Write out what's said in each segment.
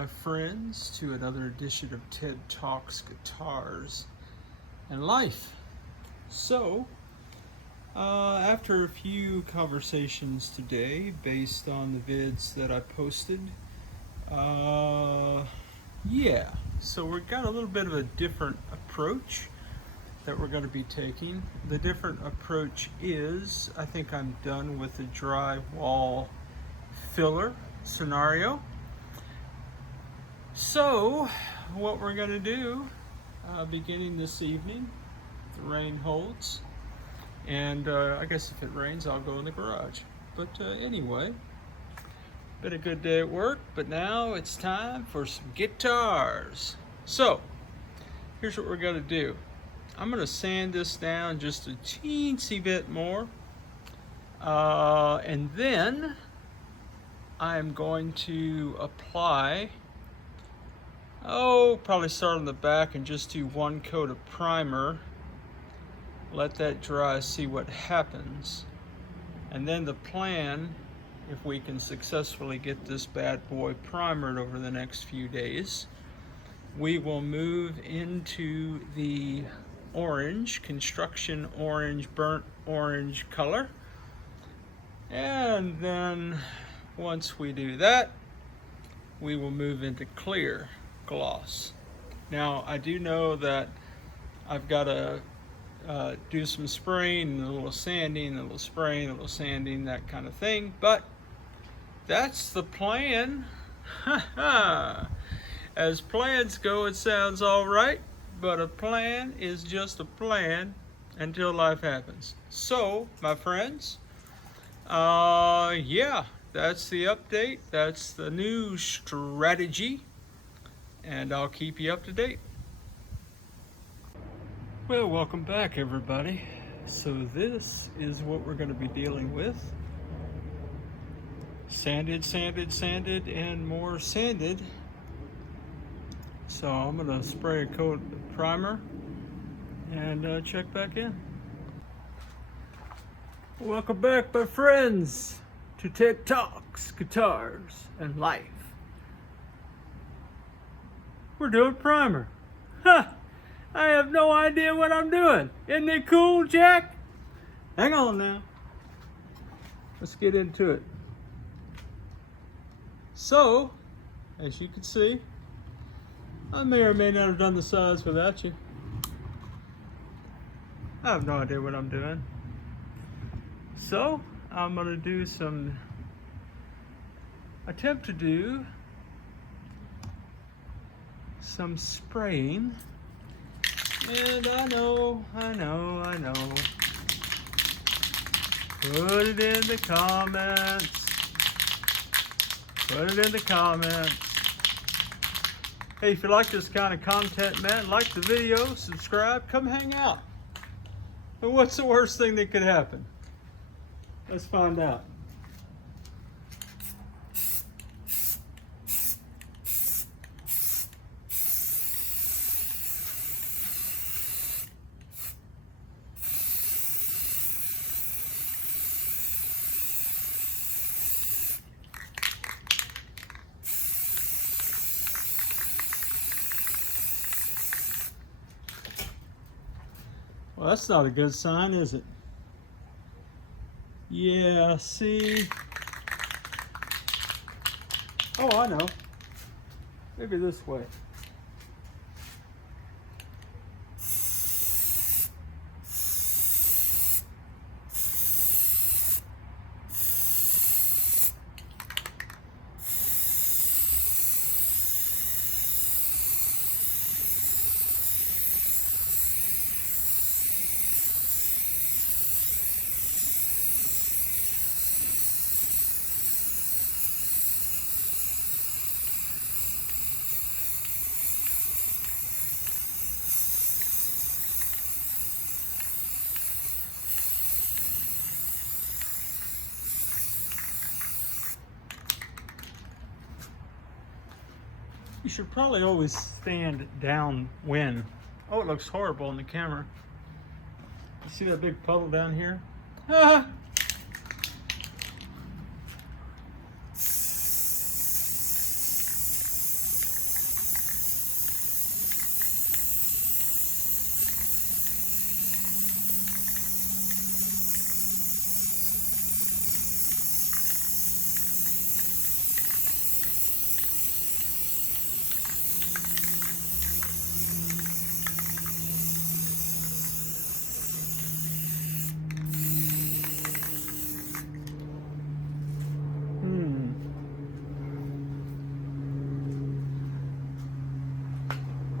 My friends, to another edition of TED Talks Guitars and Life. So, after a few conversations today based on the vids that I posted, so we've got a little bit of a different approach that we're going to be taking. The different approach is, I think I'm done with the drywall filler scenario. So, what we're going to do, beginning this evening, if the rain holds, and I guess if it rains, I'll go in the garage. But anyway, been a good day at work, but now it's time for some guitars. So, here's what we're going to do. I'm going to sand this down just a teensy bit more, and then I'm going to apply, probably start on the back and just do one coat of primer. Let that dry, see what happens. And then the plan, if we can successfully get this bad boy primered over the next few days, we will move into the orange, construction orange, burnt orange color. And then once we do that, we will move into clear gloss. Now, I do know that I've got to do some spraying, a little sanding, a little spraying, a little sanding, that kind of thing, but that's the plan. As plans go, it sounds all right, but a plan is just a plan until life happens. So, my friends, that's the update. That's the new strategy, and I'll keep you up to date. Well, welcome back, everybody. So this is what we're going to be dealing with. Sanded, sanded, sanded, and more sanded. So I'm going to spray a coat of primer and check back in. Welcome back, my friends, to TED Talks, Guitars, and Life. We're doing primer. I have no idea what I'm doing. Isn't it cool, Jack? Hang on now. Let's get into it. So, as you can see, I may or may not have done the sides without you. I have no idea what I'm doing. So, I'm going to attempt to do some spraying. And I know. Put it in the comments. Hey, if you like this kind of content, man, like the video, subscribe, come hang out. But what's the worst thing that could happen? Let's find out. Well, that's not a good sign, is it? Yeah, see? Oh, I know. Maybe this way. You should probably always stand downwind. Oh, it looks horrible in the camera. You see that big puddle down here? Ah!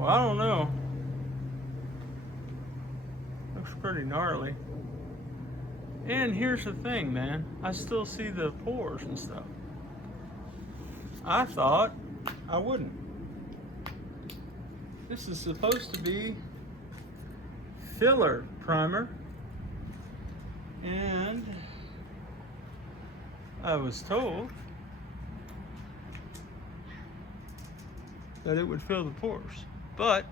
Well, I don't know. Looks pretty gnarly. And here's the thing, man. I still see the pores and stuff. I thought I wouldn't. This is supposed to be filler primer. And I was told that it would fill the pores. But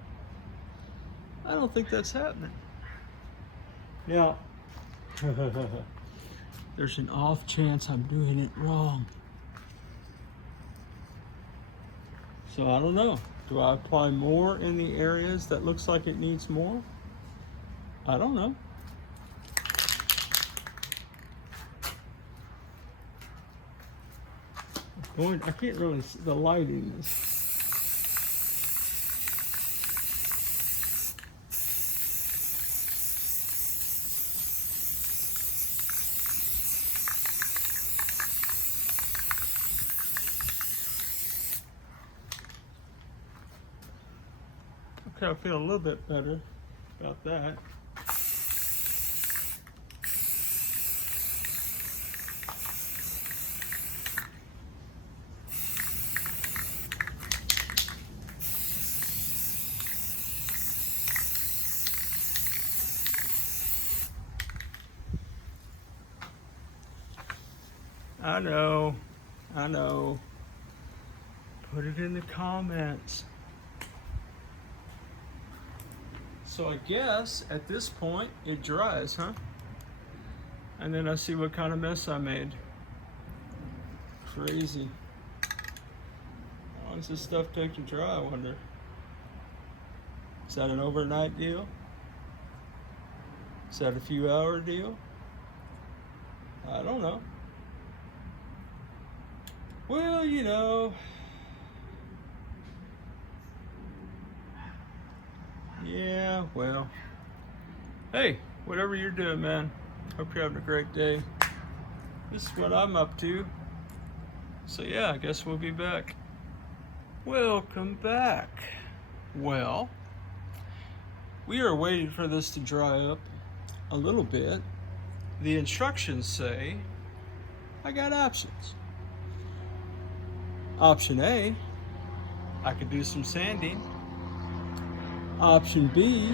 I don't think that's happening. Now, there's an off chance I'm doing it wrong. So I don't know. Do I apply more in the areas that looks like it needs more? I don't know. I can't really see the lighting. Okay, I feel a little bit better about that. I know. Put it in the comments. So I guess at this point it dries, huh? And then I see what kind of mess I made. Crazy. How long does this stuff take to dry, I wonder? Is that an overnight deal? Is that a few hour deal? I don't know. Well, you know. Yeah, well. Hey, whatever you're doing, man. Hope you're having a great day. This is what I'm up to. So yeah, I guess we'll be back. Welcome back. Well, we are waiting for this to dry up a little bit. The instructions say I got options. Option A, I could do some sanding. Option B,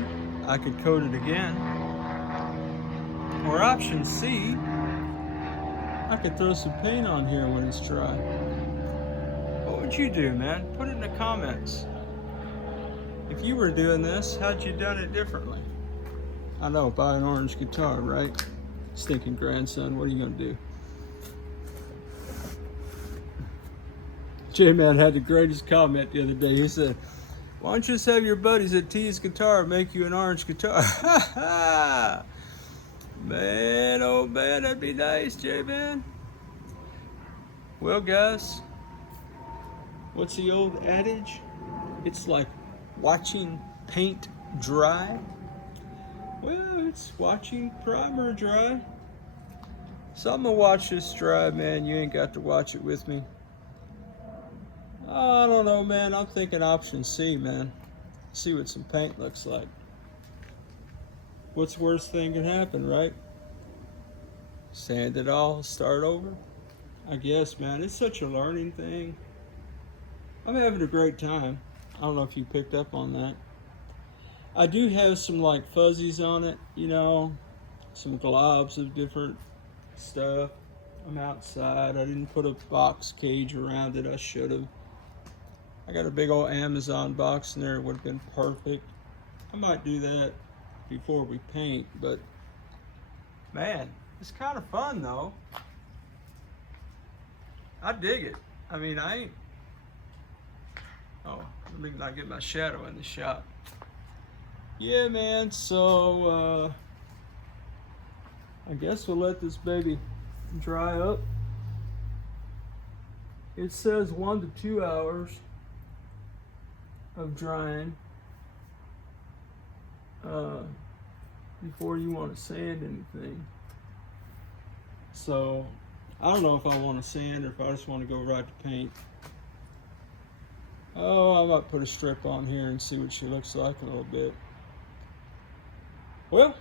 I could coat it again. Or option C, I could throw some paint on here when it's dry. What would you do, man? Put it in the comments. If you were doing this, how'd you done it differently? I know, buy an orange guitar, right? Stinking grandson, what are you gonna do? J-Man had the greatest comment the other day. He said, why don't you just have your buddies at Tease Guitar make you an orange guitar? Ha ha! Man, oh man, that'd be nice, J-Man. Well, guys, what's the old adage? It's like watching paint dry. Well, it's watching primer dry. So I'm gonna watch this dry, man. You ain't got to watch it with me. I don't know, man. I'm thinking option C, man. See what some paint looks like. What's the worst thing can happen, right? Sand it all, start over? I guess, man. It's such a learning thing. I'm having a great time. I don't know if you picked up on that. I do have some like fuzzies on it, you know, some globs of different stuff. I'm outside. I didn't put a box cage around it. I should have. I got a big old Amazon box in there. It would have been perfect. I might do that before we paint, but man, it's kind of fun though. I dig it. I mean, I ain't. Oh, let me not get my shadow in the shot. Yeah, man, so I guess we'll let this baby dry up. It says 1 to 2 hours of drying before you want to sand anything. So I don't know if I want to sand or if I just want to go right to paint. Oh, I might put a strip on here and see what she looks like a little bit. Well,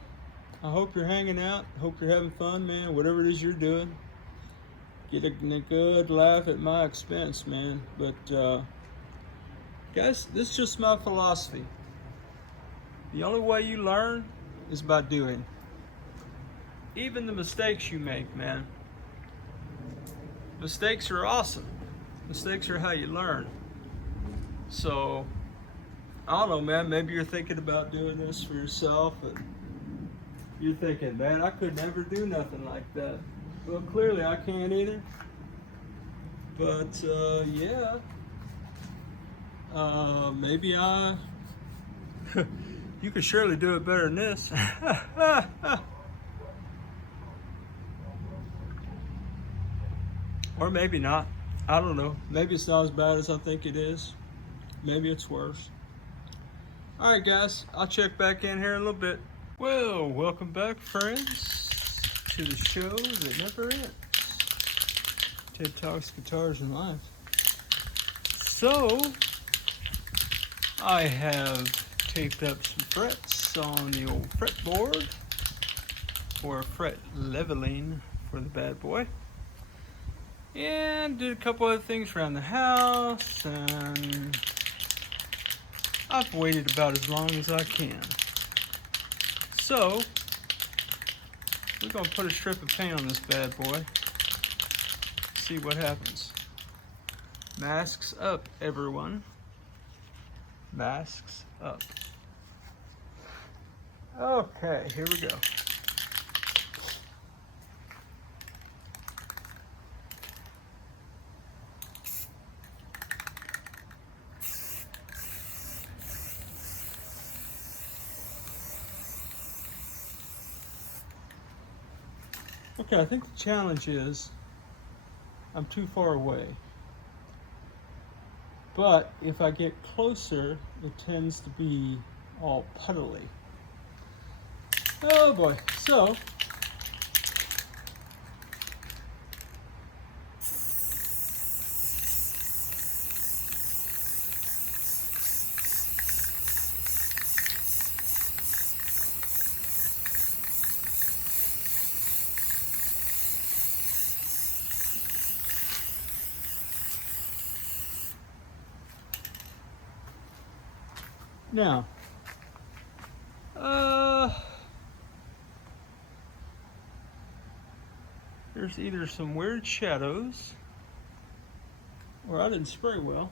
I hope you're hanging out. Hope you're having fun, man. Whatever it is you're doing, get a good laugh at my expense, man. But guys, this is just my philosophy. The only way you learn is by doing. Even the mistakes you make, man. Mistakes are awesome. Mistakes are how you learn. So, I don't know, man. Maybe you're thinking about doing this for yourself, and you're thinking, man, I could never do nothing like that. Well, clearly I can't either. But yeah, maybe I. You could surely do it better than this. Or maybe not. I don't know. Maybe it's not as bad as I think it is. Maybe it's worse. Alright guys, I'll check back in here in a little bit. Well, welcome back friends to the show that never ends. Ted Talks Guitars and Life. So, I have taped up some frets on the old fretboard for fret leveling for the bad boy. And did a couple other things around the house, and I've waited about as long as I can. So, we're going to put a strip of paint on this bad boy. See what happens. Masks up, everyone. Masks up. Okay, here we go. Okay, I think the challenge is I'm too far away. But if I get closer, it tends to be all puddly. Oh boy, so now, there's either some weird shadows, or I didn't spray well.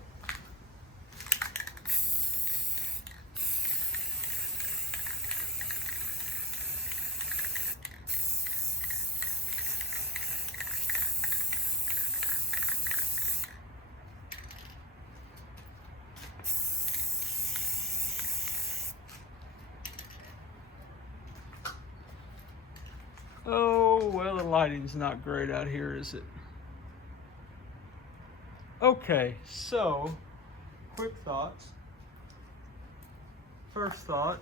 Oh, well, the lighting's not great out here, is it? Okay, so, quick thoughts. First thought.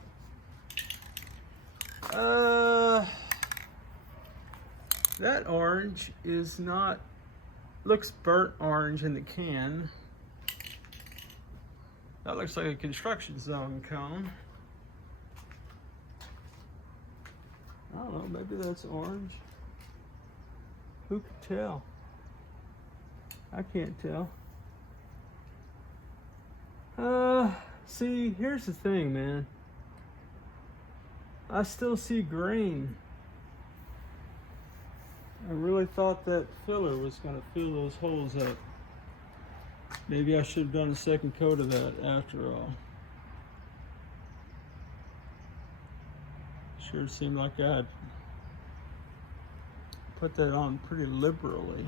That orange is not, looks burnt orange in the can. That looks like a construction zone cone. I don't know, maybe that's orange. Who can tell? I can't tell. See, here's the thing, man. I still see green. I really thought that filler was gonna fill those holes up. Maybe I should have done a second coat of that after all. Sure seemed like I'd put that on pretty liberally.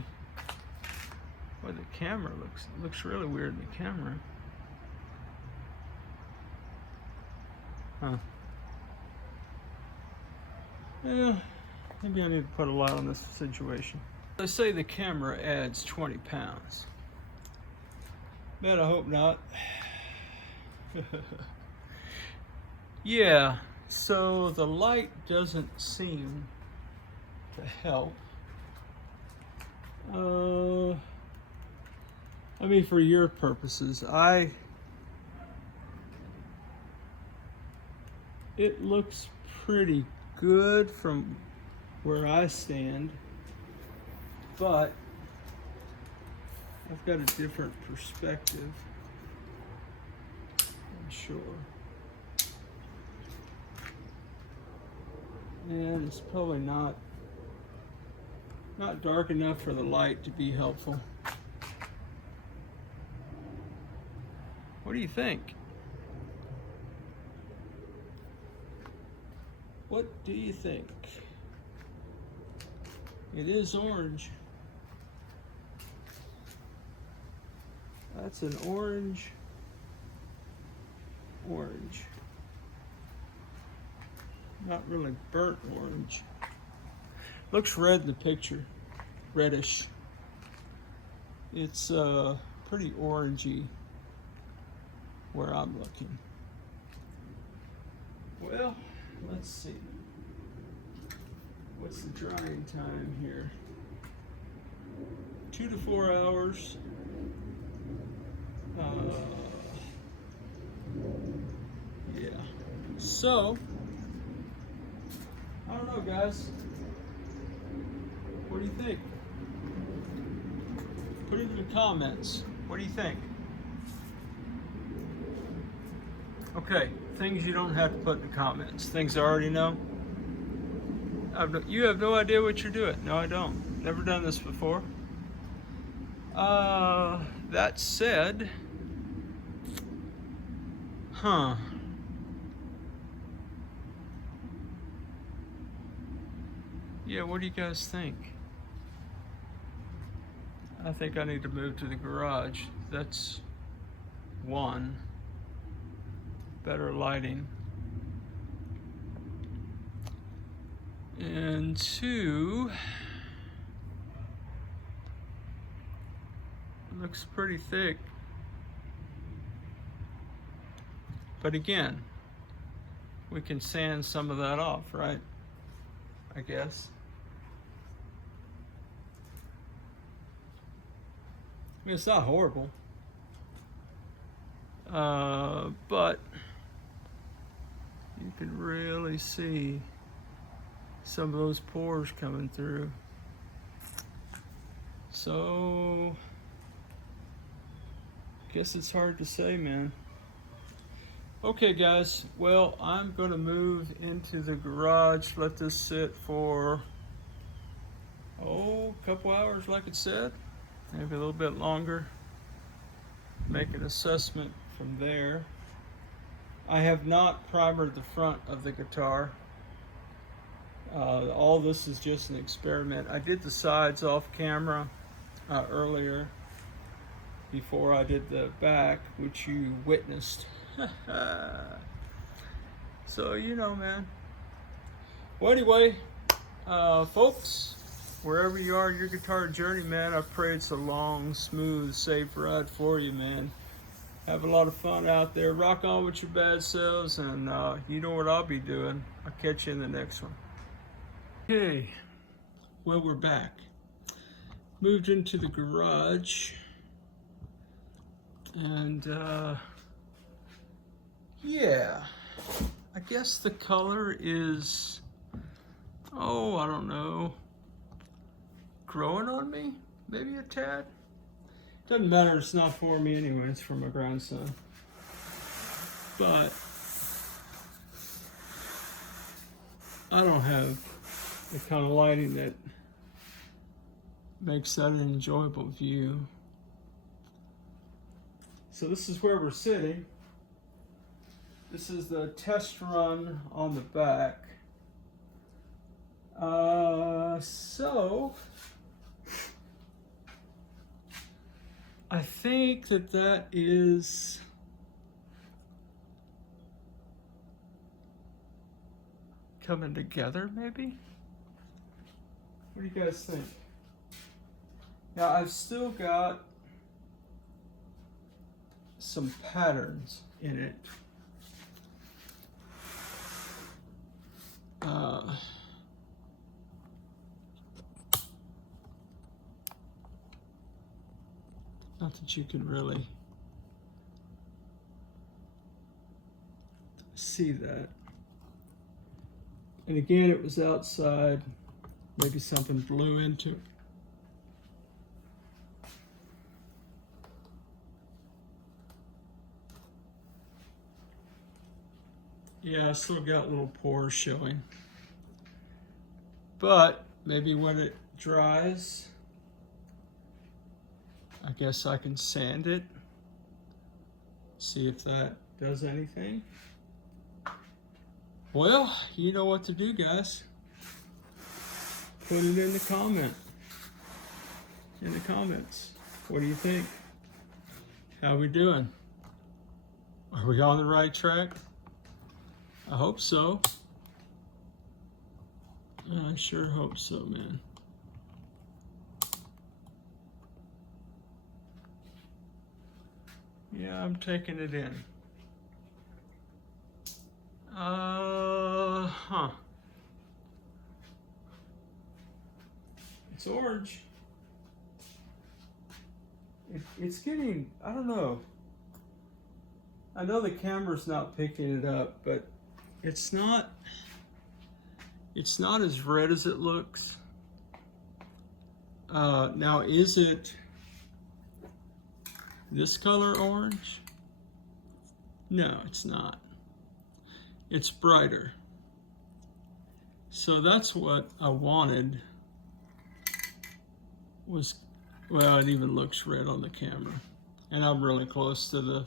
Boy, the camera looks really weird in the camera. Huh. Yeah, maybe I need to put a light on this situation. Let's say the camera adds 20 pounds. Man, I hope not. Yeah. So the light doesn't seem to help. I mean, for your purposes, I it looks pretty good from where I stand, but I've got a different perspective, I'm sure. And it's probably not dark enough for the light to be helpful. What do you think? What do you think? It is orange. That's an orange. Not really burnt orange. Looks red in the picture, reddish. It's pretty orangey where I'm looking. Well, let's see. What's the drying time here? 2 to 4 hours. Yeah. So, I don't know, guys. What do you think? Put it in the comments. What do you think? Okay, things you don't have to put in the comments. Things I already know. You have no idea what you're doing. No, I don't. Never done this before. That said, yeah, what do you guys think? I think I need to move to the garage. That's one. Better lighting. And two, looks pretty thick. But again, we can sand some of that off, right? I guess. I mean, it's not horrible. But you can really see some of those pores coming through. So, guess it's hard to say, man. Okay, guys, well, I'm gonna move into the garage, let this sit for, a couple hours, like it said, maybe a little bit longer. Make an assessment from there. I have not primered the front of the guitar. All this is just an experiment. I did the sides off camera earlier before I did the back, which you witnessed. So, you know, man. Well, anyway, folks, wherever you are in your guitar journey, man, I pray it's a long, smooth, safe ride for you, man. Have a lot of fun out there. Rock on with your bad selves, and you know what I'll be doing. I'll catch you in the next one. Okay, well, we're back. Moved into the garage, and yeah, I guess the color is, I don't know, growing on me, maybe a tad. Doesn't matter, it's not for me anyway, it's for my grandson. But I don't have the kind of lighting that makes that an enjoyable view. So this is where we're sitting. This is the test run on the back. So I think that is coming together, maybe? What do you guys think? Now, I've still got some patterns in it. Not that you can really see that. And again, it was outside. Maybe something blew into it. Yeah, I still got little pores showing. But maybe when it dries, I guess I can sand it. See if that does anything. Well, you know what to do, guys. Put it in the comments. What do you think? How we doing? Are we on the right track? I hope so. I sure hope so, man. Yeah, I'm taking it in. It's orange. It's getting, I don't know. I know the camera's not picking it up, but it's not as red as it looks. Now, is it this color orange? No, it's not. It's brighter. So that's what I wanted. Well, it even looks red on the camera. And I'm really close to the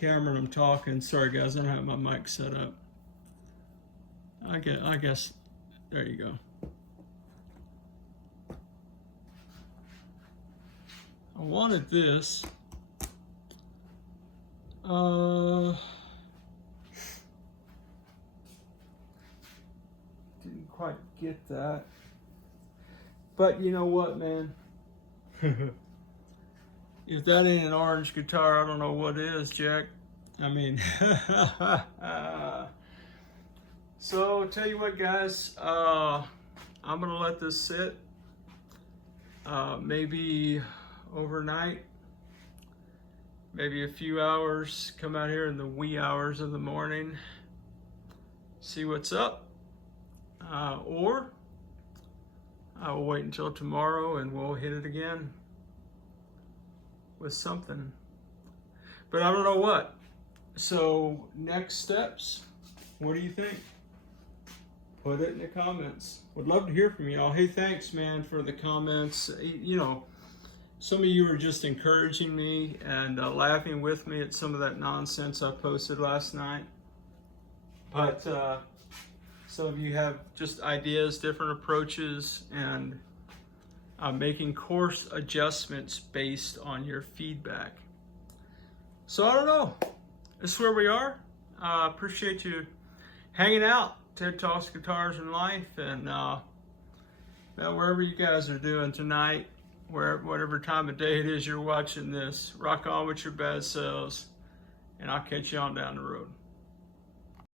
camera and I'm talking. Sorry guys, I don't have my mic set up. I guess, there you go. I wanted this. Didn't quite get that. But you know what, man? If that ain't an orange guitar, I don't know what is, Jack. I mean, so tell you what, guys, I'm gonna let this sit, maybe overnight, maybe a few hours, come out here in the wee hours of the morning, see what's up, or I will wait until tomorrow and we'll hit it again with something. But I don't know what. So next steps, what do you think? Put it in the comments. Would love to hear from y'all. Hey, thanks, man, for the comments. You know, some of you were just encouraging me and laughing with me at some of that nonsense I posted last night. But some of you have just ideas, different approaches, and making course adjustments based on your feedback. So I don't know. This is where we are. Appreciate you hanging out. Ted Talks Guitars and Life, and wherever you guys are doing tonight, whatever time of day it is you're watching this, rock on with your bad selves, and I'll catch you on down the road.